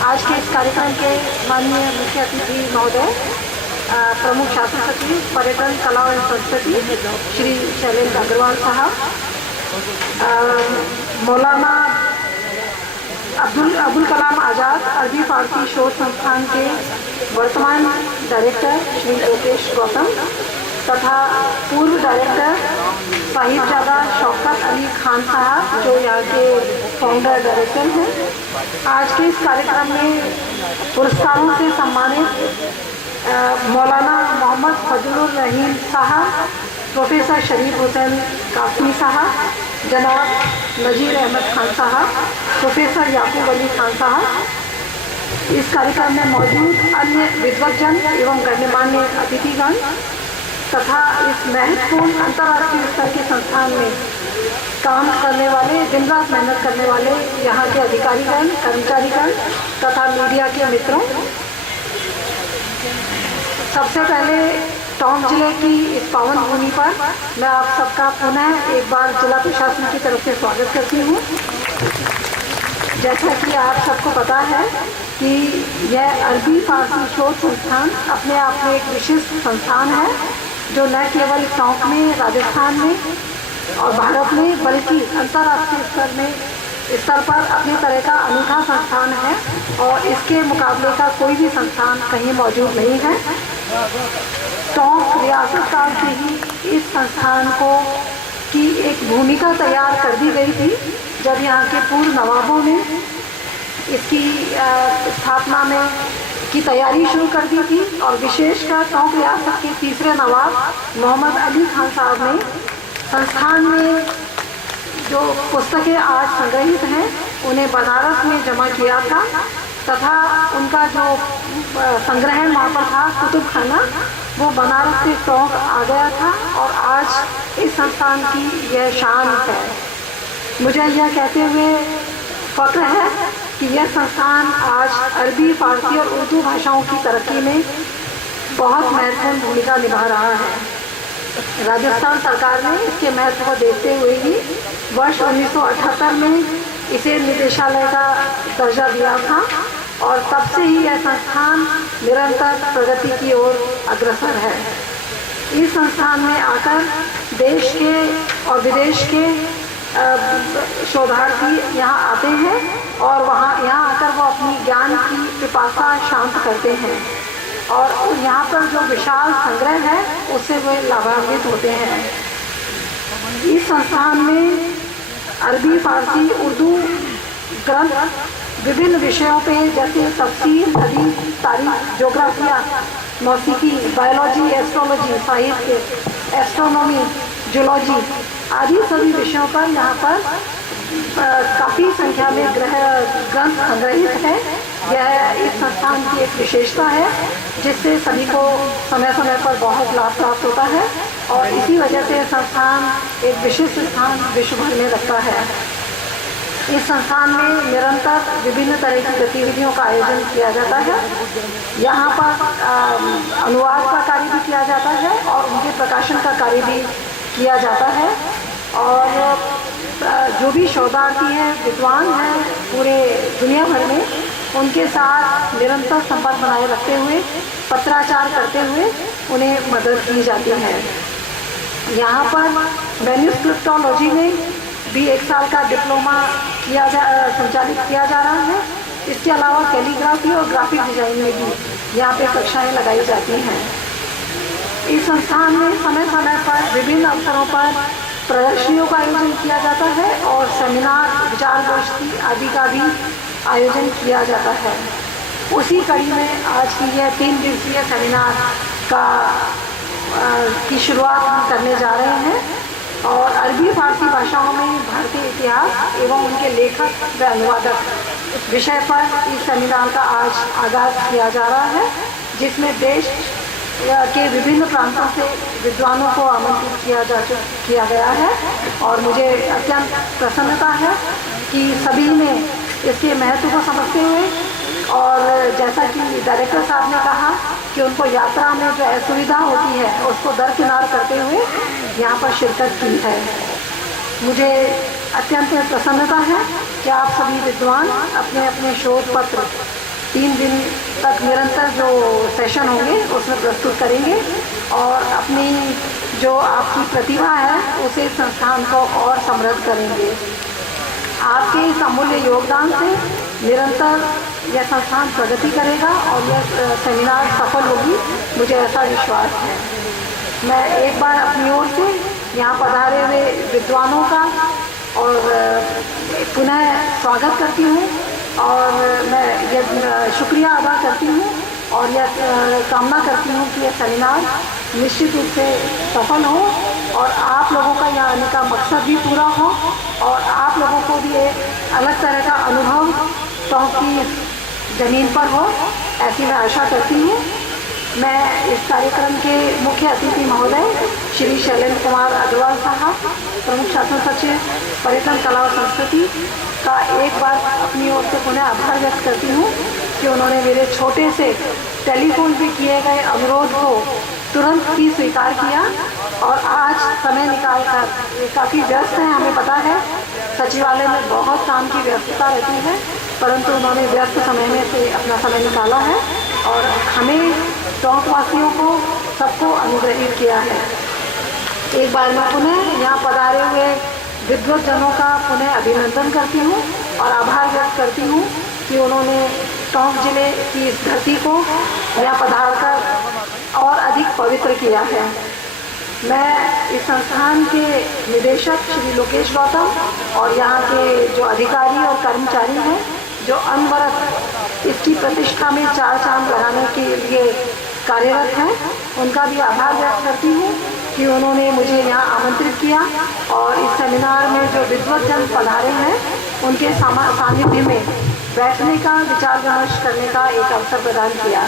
आज के इस कार्यक्रम के माननीय मुख्य अतिथि महोदय, प्रमुख शासन सचिव पर्यटन, कला और संस्कृति श्री शैलेंद्र अग्रवाल साहब, मौलाना अब्दुल कलाम आज़ाद अरबी फारसी शोध संस्थान के वर्तमान डायरेक्टर श्री लोकेश गौतम तथा पूर्व डायरेक्टर साहिबजादा शौकत अली खान साहब, जो यहाँ के फाउंडर डायरेक्टर हैं। आज के इस कार्यक्रम में पुरस्कारों से सम्मानित मौलाना मोहम्मद फजलुर रहीम साहब, प्रोफेसर शरीफ हुसैन कासमी साहब, जनाब नजीर अहमद खान साहब, प्रोफेसर याकूब अली खान साहब, इस कार्यक्रम में मौजूद अन्य विद्वज्जन एवं गण्यमान्य अतिथिगण तथा इस महत्वपूर्ण अंतर्राष्ट्रीय स्तर के संस्थान में काम करने वाले, दिन रात मेहनत करने वाले यहाँ के अधिकारीगण, कर्मचारीगण तथा मीडिया के मित्रों, सबसे पहले टोंक जिले की इस पावन भूमि पर मैं आप सबका पुनः एक बार जिला प्रशासन की तरफ से स्वागत करती हूँ। जैसा कि आप सबको पता है कि यह अरबी फारसी शोध संस्थान अपने आप में एक विशिष्ट संस्थान है, जो न केवल टोंक में, राजस्थान में और भारत में, बल्कि अंतर्राष्ट्रीय स्तर पर अपनी तरह का अनूठा संस्थान है और इसके मुकाबले का कोई भी संस्थान कहीं मौजूद नहीं है। टोंक रियासत काल से ही इस संस्थान को की एक भूमिका तैयार कर दी गई थी, जब यहाँ के पूर्व नवाबों ने इसकी स्थापना में की तैयारी शुरू कर दी थी और विशेषकर टोंक रियासत के तीसरे नवाब मोहम्मद अली खान साहब ने संस्थान में जो पुस्तकें आज संग्रहित हैं उन्हें बनारस में जमा किया था तथा उनका जो संग्रह वहाँ पर था कुतुब खाना, वो बनारस से टोंक आ गया था और आज इस संस्थान की यह शान है। मुझे यह कहते हुए फख्र है कि यह संस्थान आज अरबी, फारसी और उर्दू भाषाओं की तरक्की में बहुत महत्वपूर्ण भूमिका निभा रहा है। राजस्थान सरकार ने इसके महत्व को देखते हुए ही वर्ष 1978 में इसे निदेशालय का दर्जा दिया था और तब से ही यह संस्थान निरंतर प्रगति की ओर अग्रसर है। इस संस्थान में आकर देश के और विदेश के शोधार्थी यहाँ आते हैं और यहाँ आकर वो अपनी ज्ञान की पिपासा शांत करते हैं और यहाँ पर जो विशाल संग्रह है उससे वे लाभान्वित होते हैं। इस संस्थान में अरबी, फारसी, उर्दू ग्रंथ विभिन्न विषयों पे जैसे तफसीर, हदीस, तारीख, ज्योग्राफिया, मौसीकी, बायोलॉजी, एस्ट्रोलॉजी, साहित्य, एस्ट्रोनॉमी, जूलॉजी आदि सभी विषयों पर यहाँ पर काफ़ी संख्या में ग्रंथ संग्रहित है। यह इस संस्थान की एक विशेषता है जिससे सभी को समय समय पर बहुत लाभ प्राप्त होता है और इसी वजह से संस्थान एक विशिष्ट स्थान विश्व भर में रखता है। इस संस्थान में निरंतर विभिन्न तरह की गतिविधियों का आयोजन किया जाता है। यहाँ पर अनुवाद का कार्य भी किया जाता है और उनके प्रकाशन का कार्य भी किया जाता है और जो भी शोधार्थी हैं, विद्वान हैं पूरे दुनिया भर में, उनके साथ निरंतर संपर्क बनाए रखते हुए, पत्राचार करते हुए उन्हें मदद की जाती है। यहाँ पर मैन्यूस्क्रिप्टोलॉजी में भी 1 साल का डिप्लोमा संचालित किया जा रहा है। इसके अलावा कैलीग्राफी और ग्राफिक डिजाइन में भी यहाँ पे कक्षाएं लगाई जाती हैं। इस संस्थान में समय समय पर विभिन्न अवसरों पर प्रदर्शनियों का आयोजन किया जाता है और सेमिनार, विचार गोष्ठी आदि का भी आयोजन किया जाता है। उसी कड़ी में आज की यह 3 दिवसीय सेमिनार की शुरुआत हम करने जा रहे हैं और अरबी, फारसी भाषाओं में भारतीय इतिहास एवं उनके लेखक व अनुवादक विषय पर इस सेमिनार का आज आगाज़ किया जा रहा है, जिसमें देश के विभिन्न प्रांतों से विद्वानों को आमंत्रित किया गया है और मुझे अत्यंत प्रसन्नता है कि सभी ने इसके महत्व को समझते हुए और जैसा कि डायरेक्टर साहब ने कहा कि उनको यात्रा में जो असुविधा होती है उसको दरकिनार करते हुए यहाँ पर शिरकत की है। मुझे अत्यंत प्रसन्नता है कि आप सभी विद्वान अपने अपने शोध पत्र 3 दिन तक निरंतर जो सेशन होंगे उसमें प्रस्तुत करेंगे और अपनी जो आपकी प्रतिभा है उसे संस्थान को और समृद्ध करेंगे। आपके इस अमूल्य योगदान से निरंतर यह संस्थान प्रगति करेगा और यह सेमिनार सफल होगी, मुझे ऐसा विश्वास है। मैं एक बार अपनी ओर से यहाँ पधारे हुए विद्वानों का और पुनः स्वागत करती हूँ और मैं यह शुक्रिया अदा करती हूँ और यह कामना करती हूँ कि यह सेमिनार निश्चित रूप से सफल हो और आप लोगों का यहाँ आने का मकसद भी पूरा हो और आप लोगों को भी एक अलग तरह का अनुभव टोंक की ज़मीन पर हो, ऐसी मैं आशा करती हूँ। मैं इस कार्यक्रम के मुख्य अतिथि महोदय श्री शैलेंद्र कुमार अग्रवाल साहब, प्रमुख शासन सचिव पर्यटन कला और संस्कृति का एक बार अपनी ओर से पुनः आभार व्यक्त करती हूँ कि उन्होंने मेरे छोटे से टेलीफोन पे किए गए अनुरोध को तुरंत ही स्वीकार किया और आज समय निकाल कर, काफ़ी व्यस्त हैं हमें पता है, सचिवालय में बहुत काम की व्यस्तता रहती है, परंतु उन्होंने व्यस्त समय में से अपना समय निकाला है और हमें टोंक वासियों को सबको अनुग्रहित किया है। एक बार मैं पुनः यहाँ पधारे हुए विद्वत जनों का पुनः अभिनंदन करती हूँ और आभार व्यक्त करती हूँ कि उन्होंने टोंक जिले की इस धरती को यहाँ पधार कर और अधिक पवित्र किया है। मैं इस संस्थान के निदेशक श्री लोकेश गौतम और यहाँ के जो अधिकारी और कर्मचारी हैं जो अनवरत इसकी प्रतिष्ठा में 4 चांद लगाने के लिए कार्यरत हैं, उनका भी आभार व्यक्त करती हूँ कि उन्होंने मुझे यहाँ आमंत्रित किया और इस सेमिनार में जो विद्वत जन पधारे हैं उनके सानिध्य में बैठने का, विचार विमर्श करने का एक अवसर प्रदान किया।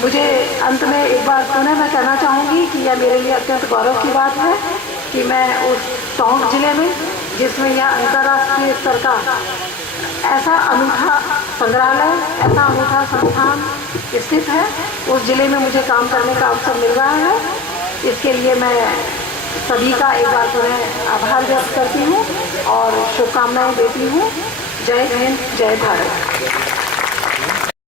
मुझे अंत में एक बार पुनः मैं कहना चाहूँगी कि यह मेरे लिए अत्यंत गौरव की बात है कि मैं उस टोंक जिले में, जिसमें यह अंतर्राष्ट्रीय स्तर का ऐसा अनूठा संग्रहालय, ऐसा अनूठा संस्थान स्थित है, उस जिले में मुझे काम करने का अवसर मिल रहा है। इसके लिए मैं सभी का एक बार पुनः आभार व्यक्त करती हूँ और शुभकामनाएं देती हूँ। जय हिंद, जय भारत।